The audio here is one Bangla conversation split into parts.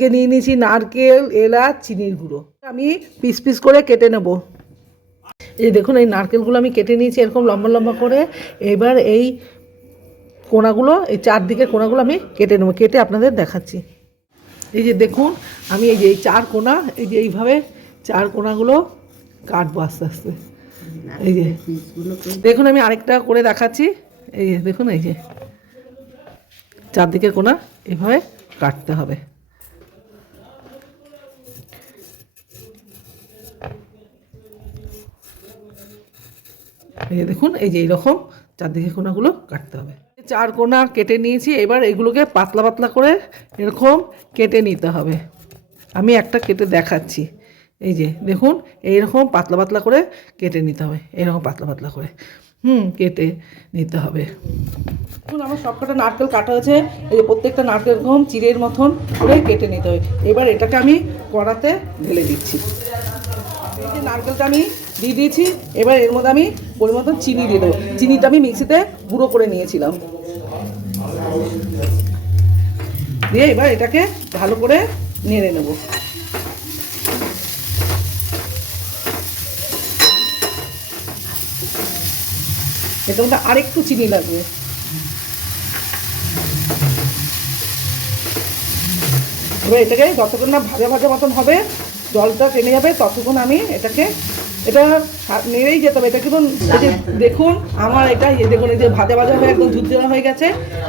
আজকে নিয়ে নিয়েছি নারকেল, এলাচ, চিনির গুঁড়ো। আমি পিস পিস করে কেটে নেব। এই দেখুন এই নারকেলগুলো আমি কেটে নিয়েছি এরকম লম্বা লম্বা করে। এবার এই কোনাগুলো, এই চারদিকে কোনাগুলো আমি কেটে নেবো, কেটে আপনাদের দেখাচ্ছি। এই যে দেখুন আমি এই যে এই চার কোনা, এই যে এইভাবে চার কোনাগুলো কাটবো আস্তে আস্তে। এই যে দেখুন আমি আরেকটা করে দেখাচ্ছি। এই যে দেখুন এই যে চারদিকের কোনা এভাবে কাটতে হবে। এই যে দেখুন এই যে এইরকম চারদিকের কোনাগুলো কাটতে হবে। চার কোনা কেটে নিয়েছি, এবার এগুলোকে পাতলা পাতলা করে এরকম কেটে নিতে হবে। আমি একটা কেটে দেখাচ্ছি। এই যে দেখুন এইরকম পাতলা পাতলা করে কেটে নিতে হবে, এরকম পাতলা পাতলা করে কেটে নিতে হবে। দেখুন আমার সবকটা নারকেল কাটা হয়েছে। এই যে প্রত্যেকটা নারকেল এরকম চিড়ের মতন করে কেটে নিতে হবে। এবার এটাকে আমি কড়াতে ঢেলে দিচ্ছি। এই যে নারকেলটা আমি দিয়ে দিয়েছি, এবার এর মধ্যে আমি পরিমাণ চিনি দিয়ে দেবো। চিনিটা আমি মিক্সিতে গুঁড়ো করে নিয়েছিলাম। দিয়ে এবার এটাকে ভালো করে নেড়ে নেব। এটার মধ্যে আরেকটু চিনি লাগবে। এবার এটাকে যতক্ষণ না ভাজা ভাজা মতন হবে, জলটা টেনে যাবে, ততক্ষণ আমি এটা নেড়েই যেতে হবে। এটা কিন্তু দেখুন আমার এটা দেখুন এই যে ভাজা ভাজা হয়ে একদম ঝুরঝুরা হয়ে গেছে।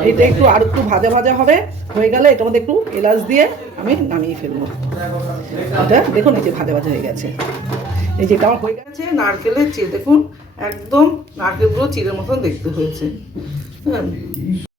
এটা একটু আর একটু ভাজা ভাজা হবে, হয়ে গেলে এটার মধ্যে একটু এলাচ দিয়ে আমি নামিয়ে ফেলবো। এটা দেখুন এই যে ভাজা ভাজা হয়ে গেছে। এই যেটা আমার হয়ে গেছে নারকেলের চিড়ে, দেখুন একদম নারকেলগুলো চিড়ের মতন দেখতে হয়েছে। হ্যাঁ।